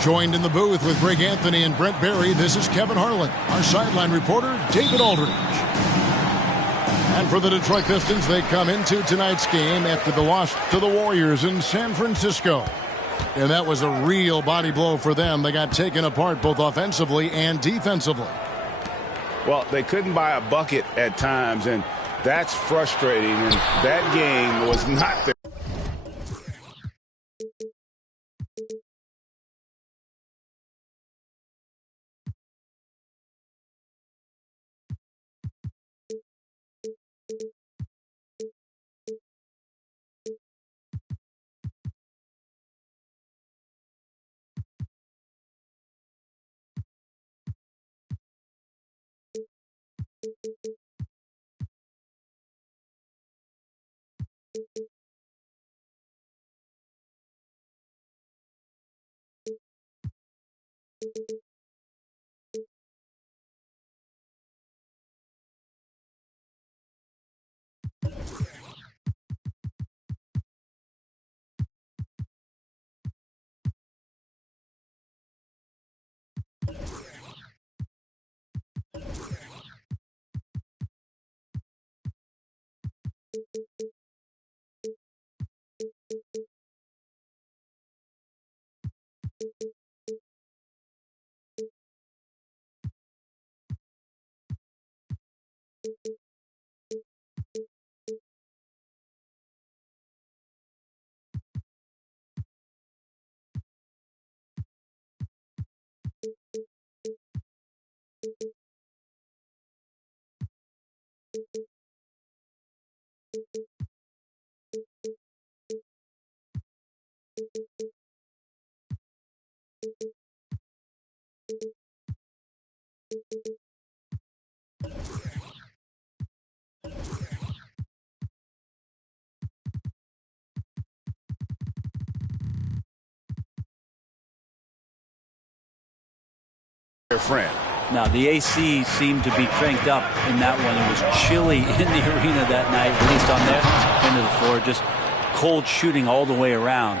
Joined in the booth with Greg Anthony and Brent Barry, this is Kevin Harlan. Our sideline reporter, David Aldridge. And for the Detroit Pistons, they come into tonight's game after the loss to the Warriors in San Francisco. And that was a real body blow for them. They got taken apart both offensively and defensively. Well, they couldn't buy a bucket at times, and that's frustrating. And that game was not there. Their friend. Now, the AC seemed to be cranked up in that one. It was chilly in the arena that night, at least on that end of the floor. Just cold shooting all the way around.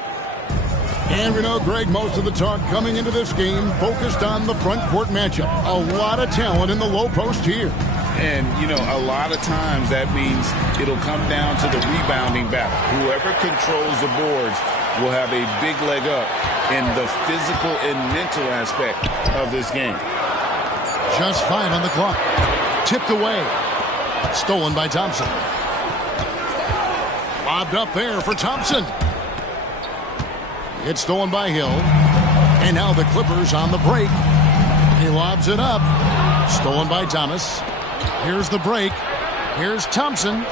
And we know, Greg, most of the talk coming into this game focused on the front court matchup. A lot of talent in the low post here. And, you know, a lot of times that means it'll come down to the rebounding battle. Whoever controls the boards will have a big leg up in the physical and mental aspect of this game. Just 5 on the clock. Tipped away. Stolen by Thompson. Lobbed up there for Thompson. It's stolen by Hill. And now the Clippers on the break. He lobs it up. Stolen by Thomas. Here's the break. Here's Thompson.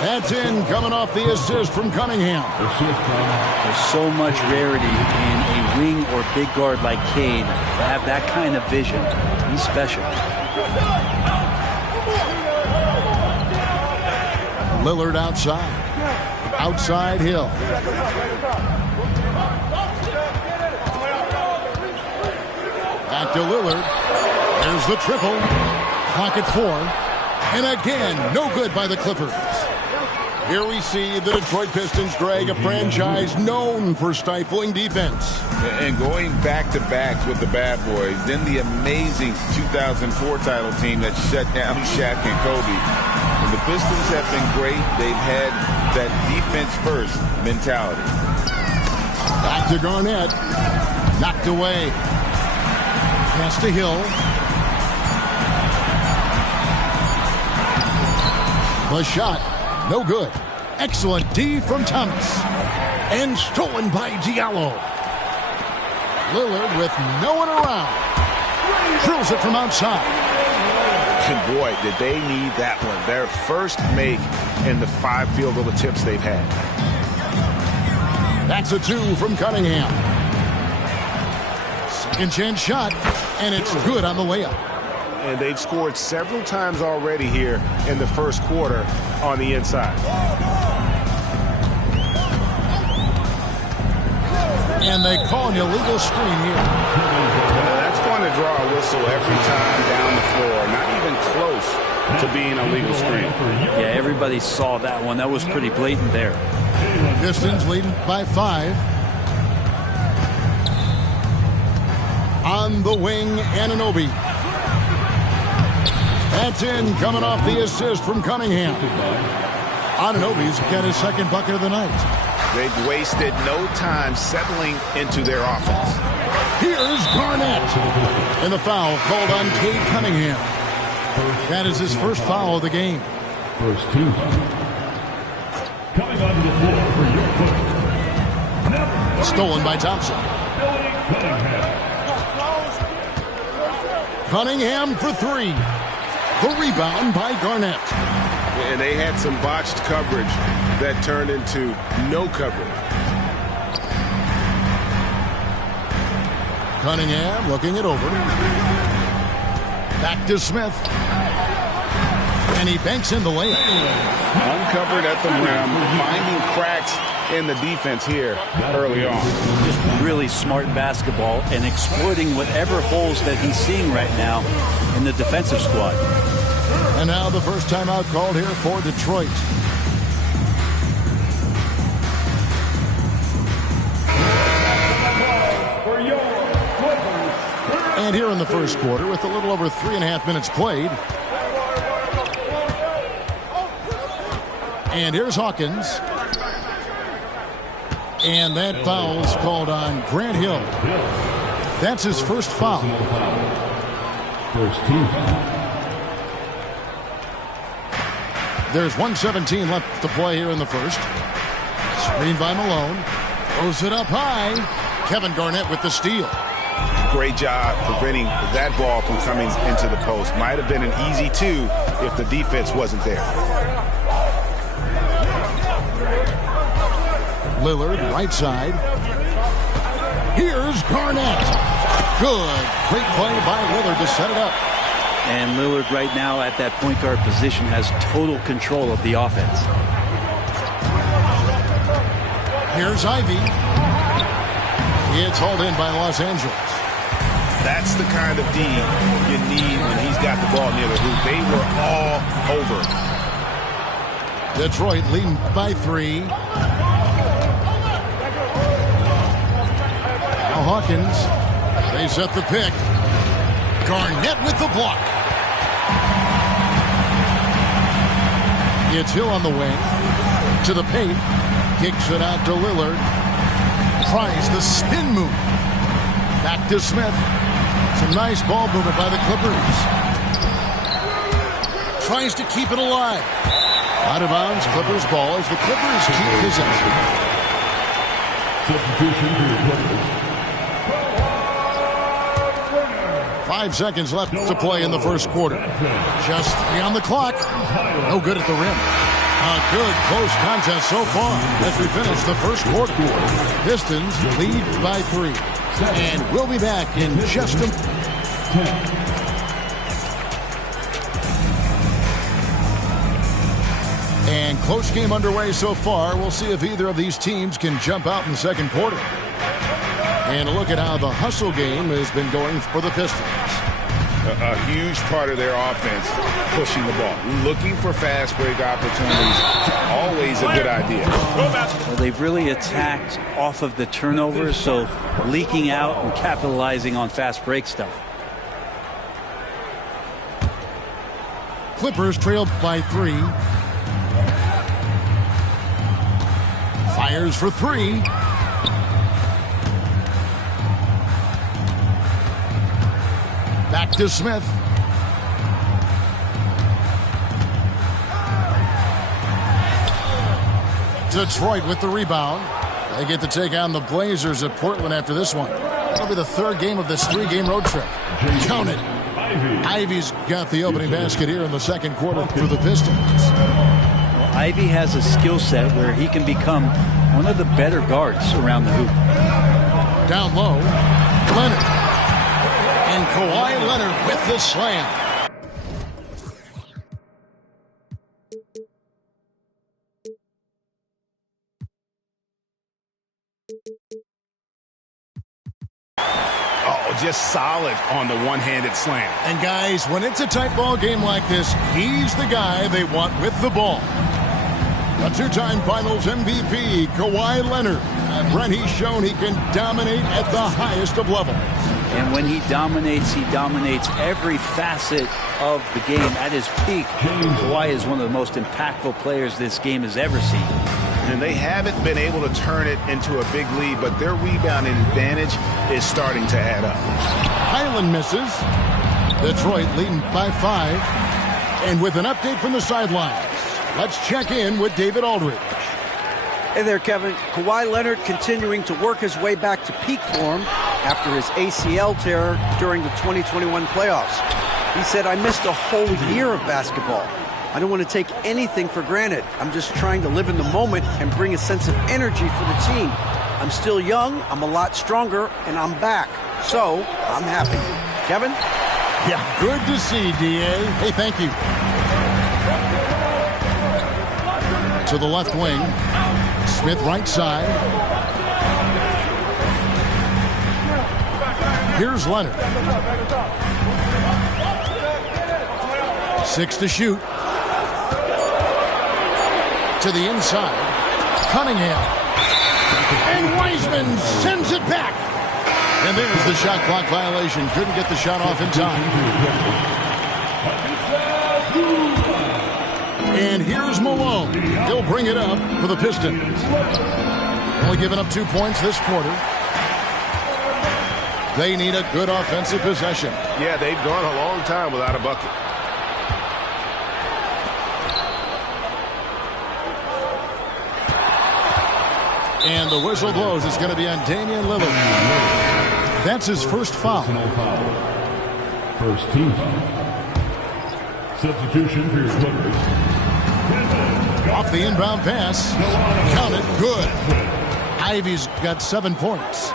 That's in, coming off the assist from Cunningham. There's so much rarity in a wing or big guard like Cade to have that kind of vision. He's special. Lillard outside. Outside Hill. Back to Lillard. There's the triple. Clock at 4. And again, no good by the Clippers. Here we see the Detroit Pistons, Greg, a franchise known for stifling defense. And going back-to-back with the bad boys, then the amazing 2004 title team that shut down Shaq and Kobe. And the Pistons have been great. They've had that defense-first mentality. Back to Garnett. Knocked away. Pass to Hill. The shot. No good. Excellent D from Thomas. And stolen by Diallo. Lillard with no one around. Drills it from outside. And boy, did they need that one. Their first make in the 5 field goal attempts they've had. That's a 2 from Cunningham. Second chance shot. And it's good on the layup. And they've scored several times already here in the first quarter on the inside. And they call an illegal screen here. That's going to draw a whistle every time down the floor. Not even close to being a legal screen. Yeah, everybody saw that one. That was pretty blatant there. Pistons leading by 5. On the wing, Anunoby. That's in, coming off the assist from Cunningham. Anunoby's got his second bucket of the night. They've wasted no time settling into their offense. Here's Garnett. And the foul called on Cade Cunningham. That is his first foul of the game. First team. Coming onto the floor for your Clippers. Stolen by Thompson. Cunningham for three. The rebound by Garnett. And they had some botched coverage that turned into no coverage. Cunningham looking it over. Back to Smith. And he banks in the layup. Uncovered at the rim, finding cracks in the defense here early on. Just really smart basketball and exploiting whatever holes that he's seeing right now in the defensive squad. And now the first timeout called here for Detroit. And here in the first quarter, with a little over 3.5 minutes played. And here's Hawkins. And that foul's called on Grant Hill. That's his first foul. First team. There's 1:17 left to play here in the first. Screen by Malone. Throws it up high. Kevin Garnett with the steal. Great job preventing that ball from coming into the post. Might have been an easy two if the defense wasn't there. Lillard, right side. Here's Garnett. Good. Great play by Lillard to set it up. And Lillard right now at that point guard position has total control of the offense. Here's Ivy. It's hauled in by Los Angeles. That's the kind of D you need when he's got the ball near the hoop. They were all over. Detroit leading by 3. Now Hawkins. They set the pick. Garnett with the block. It's Hill on the wing. To the paint. Kicks it out to Lillard. Tries the spin move. Back to Smith. Some nice ball movement by the Clippers. Tries to keep it alive. Out of bounds, Clippers ball as the Clippers keep possession. Substitution for the Clippers. 5 seconds left to play in the first quarter. Just 3 on the clock. No good at the rim. A good close contest so far as we finish the first quarter. Pistons lead by 3. And we'll be back in just a minute. And close game underway so far. We'll see if either of these teams can jump out in the second quarter. And a look at how the hustle game has been going for the Pistons. A huge part of their offense, pushing the ball. Looking for fast break opportunities. Always a good idea. Well, they've really attacked off of the turnovers, so leaking out and capitalizing on fast break stuff. Clippers trailed by 3. Fires for 3. Back to Smith. Detroit with the rebound. They get to take on the Blazers at Portland after this one. That'll be the third game of this 3-game road trip. Count it. Ivy's got the opening basket here in the second quarter for the Pistons. Well, Ivy has a skill set where he can become one of the better guards around the hoop. Down low, Leonard. And Kawhi Leonard with the slam. Oh, just solid on the one-handed slam. And guys, when it's a tight ball game like this, he's the guy they want with the ball. A 2-time Finals MVP, Kawhi Leonard. And Brent, he's shown he can dominate at the highest of levels. And when he dominates every facet of the game at his peak. Kawhi is one of the most impactful players this game has ever seen. And they haven't been able to turn it into a big lead, but their rebounding advantage is starting to add up. Highland misses. Detroit leading by 5. And with an update from the sidelines, let's check in with David Aldridge. Hey there, Kevin. Kawhi Leonard continuing to work his way back to peak form after his ACL tear during the 2021 playoffs. He said, "I missed a whole year of basketball. I don't want to take anything for granted. I'm just trying to live in the moment and bring a sense of energy for the team. I'm still young, I'm a lot stronger, and I'm back. So, I'm happy." Kevin? Yeah, good to see, D.A. Hey, thank you. To the left wing. Smith right side. Here's Leonard. 6 to shoot. To the inside. Cunningham. And Wiseman sends it back. And there's the shot clock violation. Couldn't get the shot off in time. And here's Malone. He'll bring it up for the Pistons. Only giving up 2 points this quarter. They need a good offensive possession. Yeah, they've gone a long time without a bucket. And the whistle blows. It's going to be on Damian Lillard. That's his first foul. First team foul. Substitution for your Clippers. Off the inbound pass. Count it. Good. Ivy's got 7 points.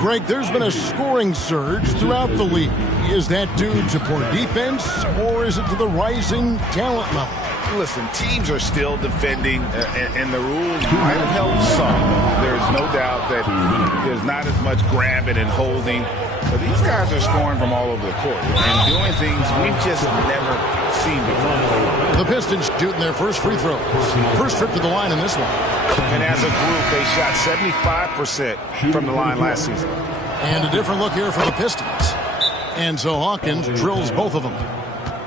Greg, there's been a scoring surge throughout the league. Is that due to poor defense, or is it to the rising talent level? Listen, teams are still defending, and the rules might have helped some. There's no doubt that there's not as much grabbing and holding. But these guys are scoring from all over the court and doing things we've just never seen before. The Pistons shooting their first free throw. First trip to the line in this one. And as a group, they shot 75% from the line last season. And a different look here for the Pistons. And so Hawkins drills both of them.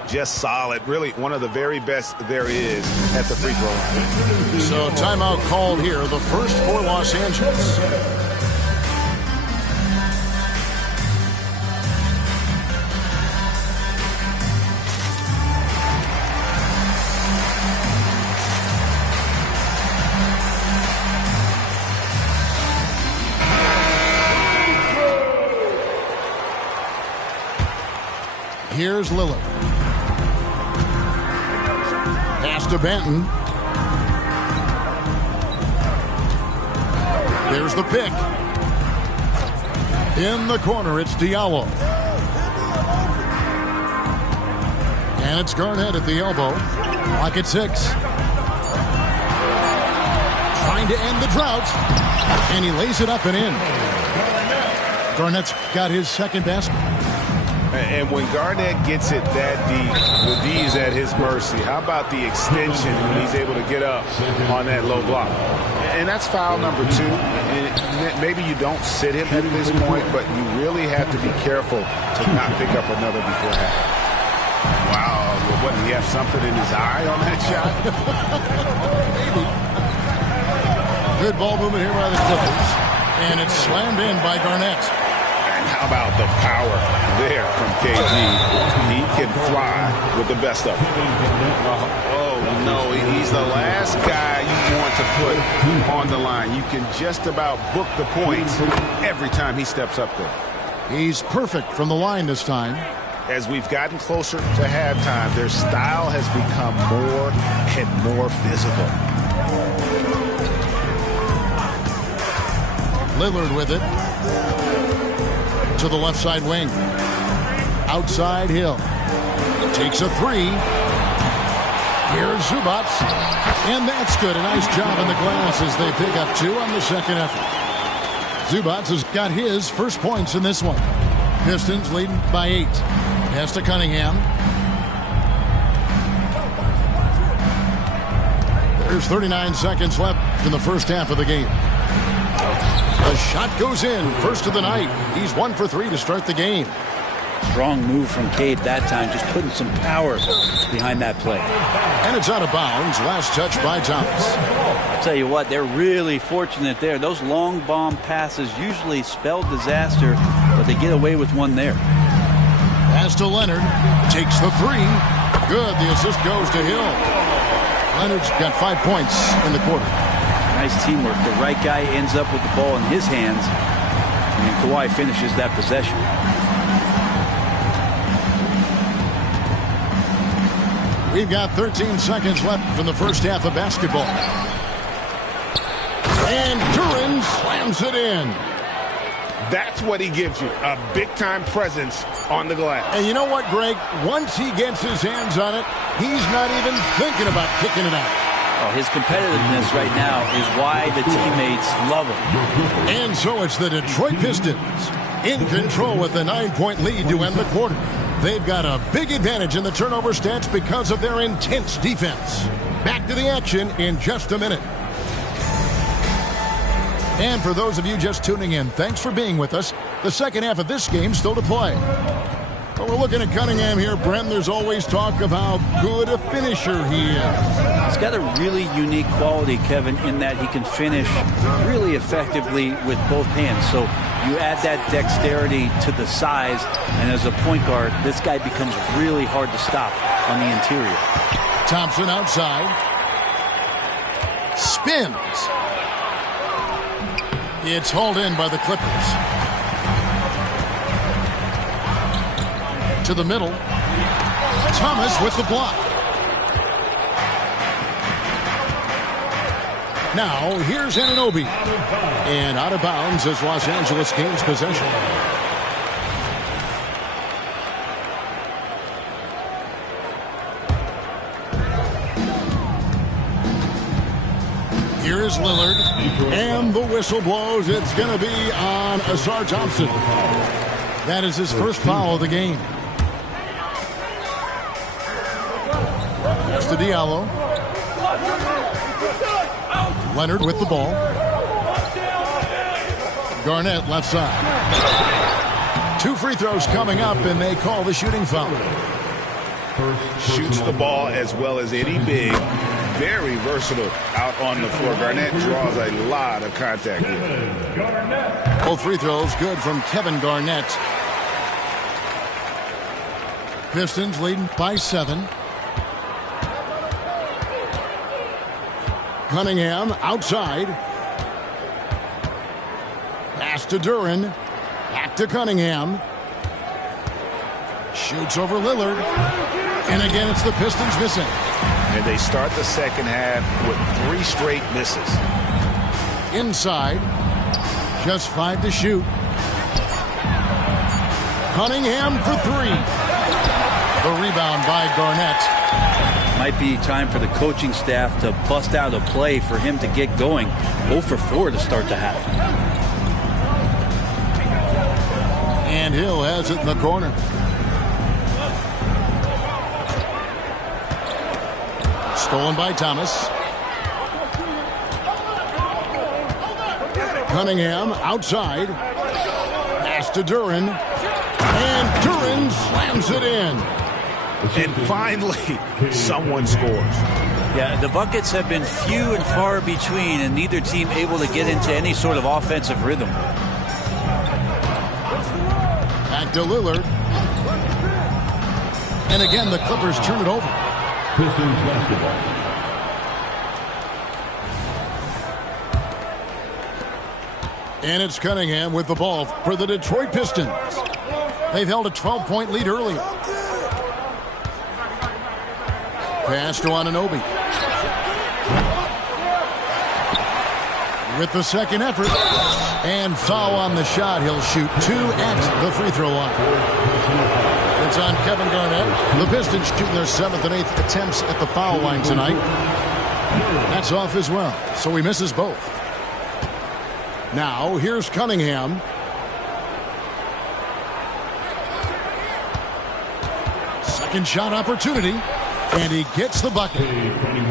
Just solid. Really one of the very best there is at the free throw line. So timeout called here. The first for Los Angeles. Here's Lillard. Pass to Benton. There's the pick. In the corner, it's Diallo. And it's Garnett at the elbow. Clock at 6. Trying to end the drought. And he lays it up and in. Garnett's got his second basket. And when Garnett gets it that deep, the D is at his mercy. How about the extension when he's able to get up on that low block? And that's foul number 2. And maybe you don't sit him at this point, but you really have to be careful to not pick up another before half. Wow, what, did he have something in his eye on that shot? Maybe. Good ball movement here by the Clippers. And it's slammed in by Garnett. How about the power there from KG? He can fly with the best of them. Oh, no, he's the last guy you want to put on the line. You can just about book the points every time he steps up there. He's perfect from the line this time. As we've gotten closer to halftime, their style has become more and more physical. Lillard with it. To the left side wing. Outside Hill. Takes a 3. Here's Zubac. And that's good. A nice job on the glass as they pick up 2 on the second effort. Zubac has got his first points in this one. Pistons leading by 8. Pass to Cunningham. There's 39 seconds left in the first half of the game. The shot goes in. First of the night. He's 1 for 3 to start the game. Strong move from Cade that time, just putting some power behind that play. And it's out of bounds. Last touch by Thomas. I'll tell you what, they're really fortunate there. Those long bomb passes usually spell disaster, but they get away with one there. Pass to Leonard. Takes the 3. Good. The assist goes to Hill. Leonard's got 5 points in the quarter. Nice teamwork. The right guy ends up with the ball in his hands, and Kawhi finishes that possession. We've got 13 seconds left from the first half of basketball. And Duren slams it in. That's what he gives you, a big-time presence on the glass. And you know what, Greg? Once he gets his hands on it, he's not even thinking about kicking it out. Oh, his competitiveness right now is why the teammates love him. And so it's the Detroit Pistons in control with a 9-point lead to end the quarter. They've got a big advantage in the turnover stats because of their intense defense. Back to the action in just a minute. And for those of you just tuning in, thanks for being with us. The second half of this game still to play. But we're looking at Cunningham here, Brent. There's always talk of how good a finisher he is. He's got a really unique quality, Kevin, in that he can finish really effectively with both hands. So you add that dexterity to the size, and as a point guard, this guy becomes really hard to stop on the interior. Thompson outside. Spins. It's hauled in by the Clippers. To the middle. Thomas with the block. Now, here's Anunoby. And out of bounds as Los Angeles gains possession. Here is Lillard. And the whistle blows. It's going to be on Ausar Thompson. That is his first foul of the game. Pass to Diallo. Leonard with the ball. Garnett left side. 2 free throws coming up, and they call the shooting foul. Shoots the ball as well as any big. Very versatile out on the floor. Garnett draws a lot of contact here. Both free throws good from Kevin Garnett. Pistons leading by 7. Cunningham outside. Pass to Duren. Back to Cunningham. Shoots over Lillard. And again, it's the Pistons missing. And they start the second half with 3 straight misses. Inside. Just 5 to shoot. Cunningham for 3. The rebound by Garnett. Might be time for the coaching staff to bust out a play for him to get going. 0 for 4 to start the half. And Hill has it in the corner. Stolen by Thomas. Cunningham outside. Pass to Duren. And Duren slams it in. And finally, someone scores. Yeah, the buckets have been few and far between, and neither team able to get into any sort of offensive rhythm. Back to Lillard. And again, the Clippers turn it over. Pistons basketball. And it's Cunningham with the ball for the Detroit Pistons. They've held a 12-point lead earlier. Pass to Anunoby. With the second effort. And foul on the shot. He'll shoot 2 at the free throw line. It's on Kevin Garnett. The Pistons shooting their 7th and 8th attempts at the foul line tonight. That's off as well. So he misses both. Now, here's Cunningham. Second shot opportunity. And he gets the bucket.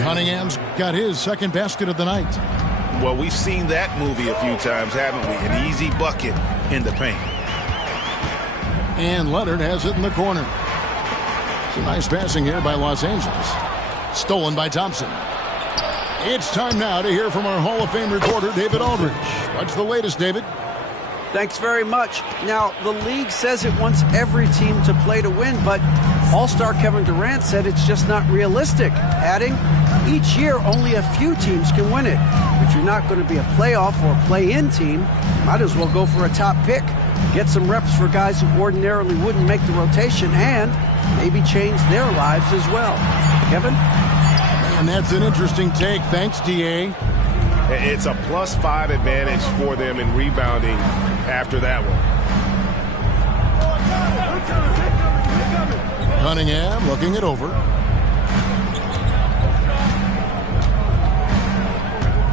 Cunningham's got his second basket of the night. Well, we've seen that movie a few times, haven't we? An easy bucket in the paint. And Leonard has it in the corner. Some nice passing here by Los Angeles. Stolen by Thompson. It's time now to hear from our Hall of Fame reporter, David Aldridge. What's the latest, David? Thanks very much. Now, the league says it wants every team to play to win, but All-Star Kevin Durant said it's just not realistic, adding, each year only a few teams can win it. If you're not going to be a playoff or play-in team, might as well go for a top pick. Get some reps for guys who ordinarily wouldn't make the rotation and maybe change their lives as well. Kevin? And that's an interesting take. Thanks, D.A. It's a +5 advantage for them in rebounding after that one. Cunningham looking it over.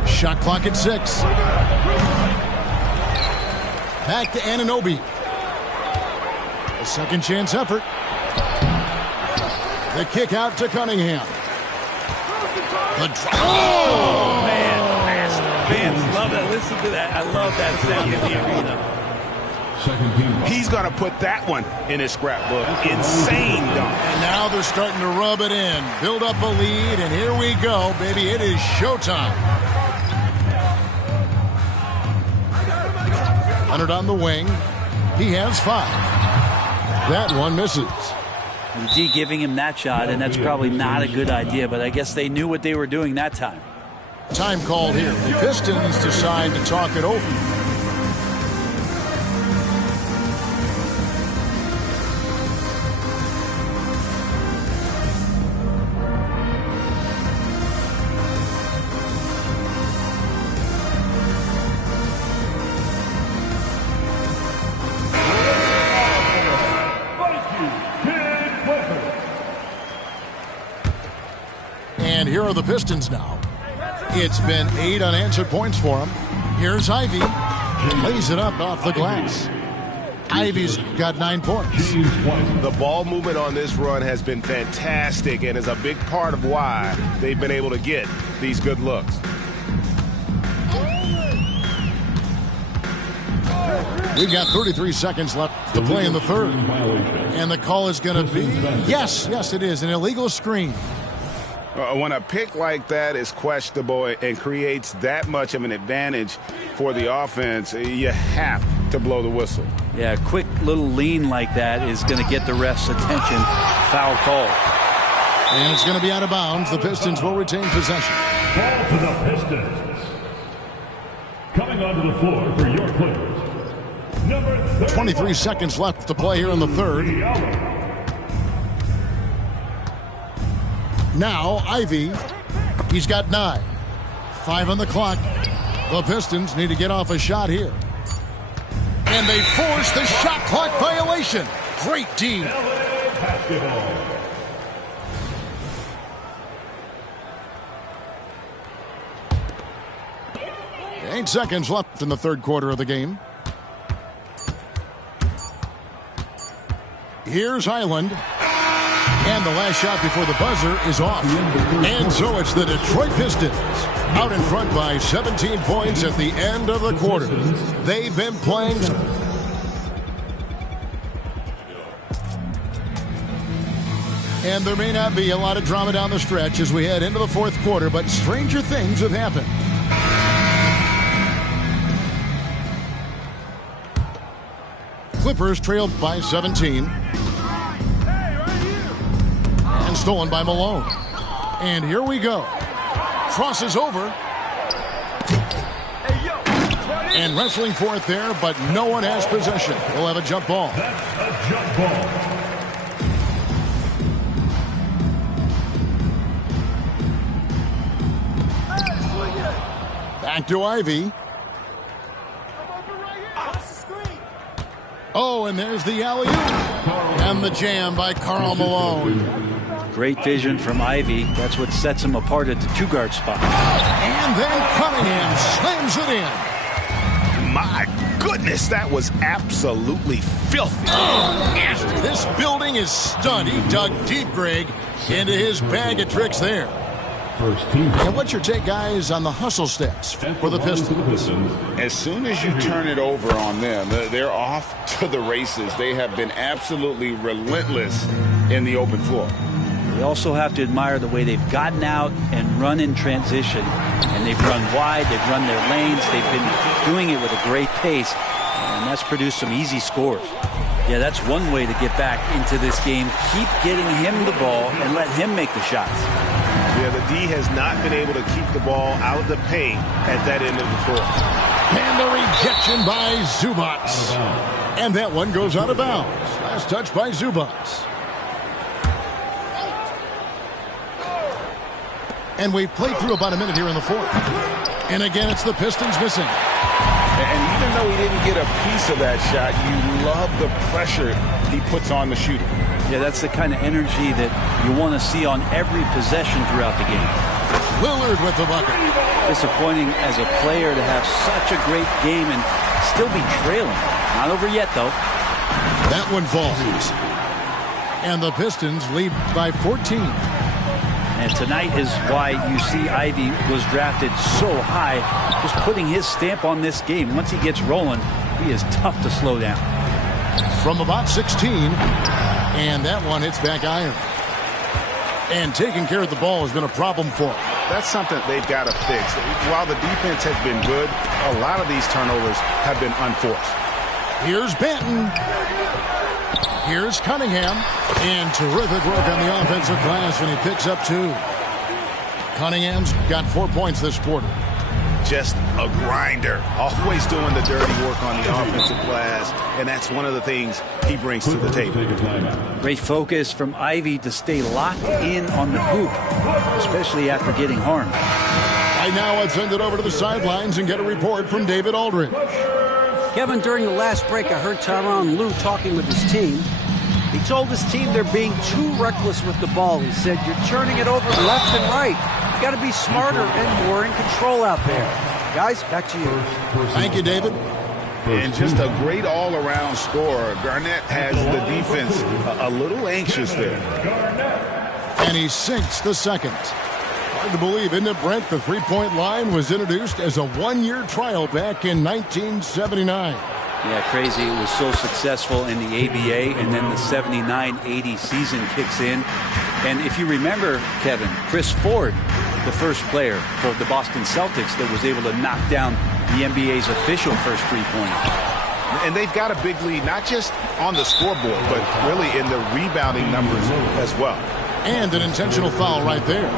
Shot clock at 6. Back to Anunoby. A second chance effort. The kick out to Cunningham. Oh, man. Fans love that. Listen to that. I love that sound in the arena. He's going to put that one in his scrapbook. Insane dunk. And now they're starting to rub it in. Build up a lead, and here we go, baby. It is showtime. Leonard on the wing. He has 5. That one misses. D giving him that shot, and that's probably not a good idea, but I guess they knew what they were doing that time. Time called here. The Pistons decide to talk it over. And here are the Pistons now. It's been 8 unanswered points for him. Here's Ivy. Lays it up off the glass. Ivy's got 9 points. The ball movement on this run has been fantastic and is a big part of why they've been able to get these good looks. We've got 33 seconds left to play in the third. And the call is going to be, yes, it is, an illegal screen. When a pick like that is questionable and creates that much of an advantage for the offense, you have to blow the whistle. Yeah, a quick little lean like that is going to get the ref's attention. Foul call. And it's going to be out of bounds. The Pistons will retain possession. Ball to the Pistons. Coming onto the floor for your players. Number 23 seconds left to play here in the third. Now, Ivy, he's got 9. 5 on the clock. The Pistons need to get off a shot here. And they force the shot clock violation. Great D. basketball. 8 seconds left in the third quarter of the game. Here's Highland. And the last shot before the buzzer is off. And so it's the Detroit Pistons out in front by 17 points at the end of the quarter. They've been playing. And there may not be a lot of drama down the stretch as we head into the fourth quarter, but stranger things have happened. Clippers trailed by 17. And stolen by Malone. And here we go. Crosses over. And wrestling for it there, but no one has possession. We'll have a jump ball. That's a jump ball. Back to Ivy. Oh, and there's the alley-oop. And the jam by Karl Malone. Great vision from Ivy. That's what sets him apart at the two-guard spot. And then Cunningham slams it in. My goodness, that was absolutely filthy. Oh, nasty. This building is stunned. He dug deep, Greg, into his bag of tricks there. First team. And what's your take, guys, on the hustle stats for the Pistons? As soon as you turn it over on them, they're off to the races. They have been absolutely relentless in the open floor. You also have to admire the way they've gotten out and run in transition. And they've run wide, they've run their lanes, they've been doing it with a great pace. And that's produced some easy scores. Yeah, that's one way to get back into this game. Keep getting him the ball and let him make the shots. Yeah, the D has not been able to keep the ball out of the paint at that end of the floor. And the rejection by Zubac. And that one goes out of bounds. Last touch by Zubac. And we've played through about a minute here in the fourth. And again, it's the Pistons missing. And even though he didn't get a piece of that shot, you love the pressure he puts on the shooter. Yeah, that's the kind of energy that you want to see on every possession throughout the game. Lillard with the bucket. Disappointing as a player to have such a great game and still be trailing. Not over yet, though. That one falls. And the Pistons lead by 14. And tonight is why you see Ivey was drafted so high, just putting his stamp on this game. Once he gets rolling, he is tough to slow down. From about 16, and that one hits back iron. And taking care of the ball has been a problem for him. That's something they've got to fix. While the defense has been good, a lot of these turnovers have been unforced. Here's Banton. Here's Cunningham. And terrific work on the offensive glass, and he picks up 2. Cunningham's got 4 points this quarter. Just a grinder. Always doing the dirty work on the offensive glass, and that's one of the things he brings to the table. Great focus from Ivey to stay locked in on the hoop, especially after getting harmed. Right now, let's send it over to the sidelines and get a report from David Aldridge. Kevin, during the last break, I heard Tyronn Lue talking with his team. He told his team they're being too reckless with the ball. He said, you're turning it over left and right. You got to be smarter and more in control out there. Guys, back to you. Thank you, David. And just a great all-around scorer. Garnett has the defense a little anxious there. And he sinks the second. Hard to believe, isn't it, Brent? The three-point line was introduced as a one-year trial back in 1979. Yeah, crazy. It was so successful in the ABA, and then the 79-80 season kicks in. And if you remember, Kevin, Chris Ford, the first player for the Boston Celtics that was able to knock down the NBA's official first three-pointer. And they've got a big lead, not just on the scoreboard, but really in the rebounding numbers as well. And an intentional foul right there.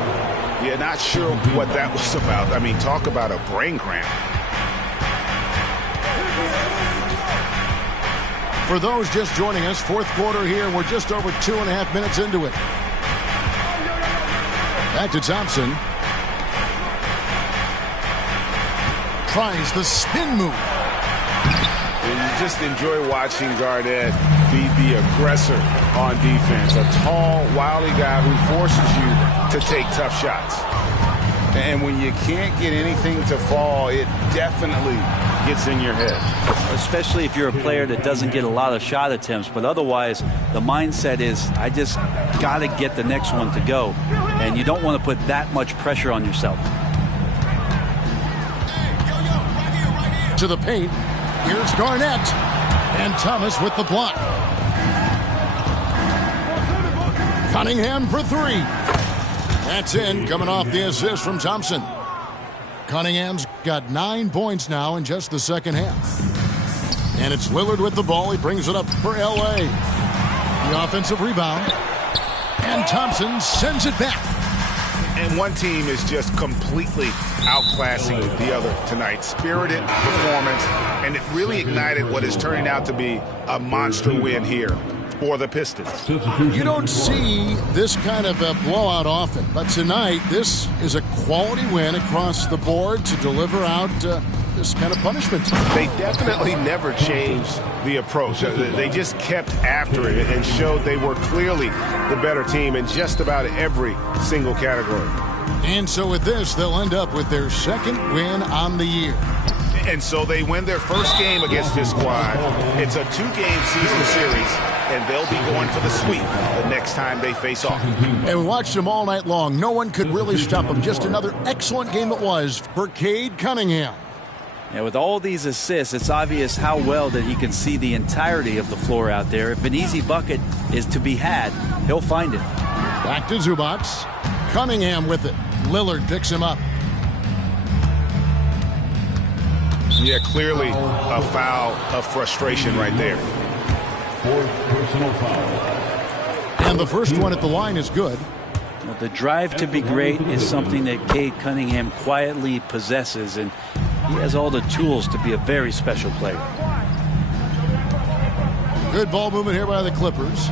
Yeah, not sure what that was about. I mean, talk about a brain cramp. For those just joining us, fourth quarter here. We're just over 2.5 minutes into it. Back to Thompson. Tries the spin move. And you just enjoy watching Garnett be the aggressor on defense. A tall, wily guy who forces you to take tough shots. And when you can't get anything to fall, it definitely gets in your head. Especially if you're a player that doesn't get a lot of shot attempts. But otherwise, the mindset is, I just got to get the next one to go. And you don't want to put that much pressure on yourself. To the paint. Here's Garnett. And Thomas with the block. Cunningham for 3. That's in, coming off the assist from Thompson. Cunningham's got 9 points now in just the second half. And it's Lillard with the ball. He brings it up for L.A. The offensive rebound. And Thompson sends it back. And one team is just completely outclassing the other tonight. Spirited performance, and it really ignited what is turning out to be a monster win here for the Pistons. You don't see this kind of a blowout often, but tonight this is a quality win across the board to deliver out this kind of punishment. They definitely never changed the approach. They just kept after it and showed they were clearly the better team in just about every single category. And so with this, they'll end up with their second win on the year. And so they win their first game against this squad. It's a 2-game season series, and they'll be going for the sweep the next time they face off. And we watched them all night long. No one could really stop them. Just another excellent game it was for Cade Cunningham. Yeah, with all these assists, it's obvious how well that he can see the entirety of the floor out there. If an easy bucket is to be had, he'll find it. Back to Zubac. Cunningham with it. Lillard picks him up. Yeah, clearly a foul of frustration right there. 4th personal foul. And the first one at the line is good. Well, the drive to be great is something that Cade Cunningham quietly possesses, and he has all the tools to be a very special player. Good ball movement here by the Clippers.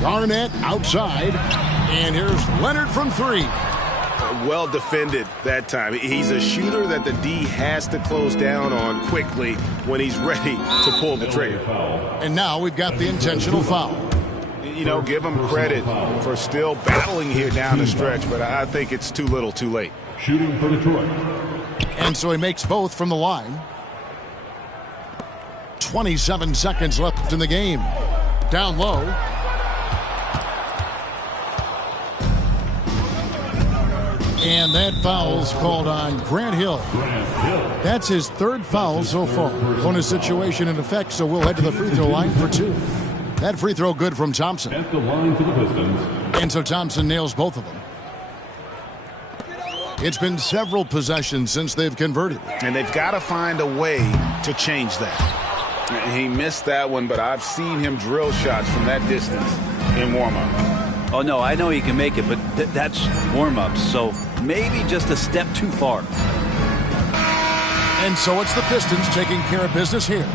Garnett outside. And here's Leonard from 3. Well defended that time. He's a shooter that the D has to close down on quickly when he's ready to pull the trigger. And now we've got the intentional foul. You know, give him credit for still battling here down the stretch, but I think it's too little too late. Shooting for Detroit. And so he makes both from the line. 27 seconds left in the game. Down low. And that foul's called on Grant Hill. That's his 3rd foul so far. Bonus situation in effect, so we'll head to the free throw line for 2. That free throw good from Thompson. At the line for the Pistons. And so Thompson nails both of them. It's been several possessions since they've converted. And they've got to find a way to change that. He missed that one, but I've seen him drill shots from that distance in warm-up. Oh, no, I know he can make it, but that's warm-ups, so maybe just a step too far. And so it's the Pistons taking care of business here.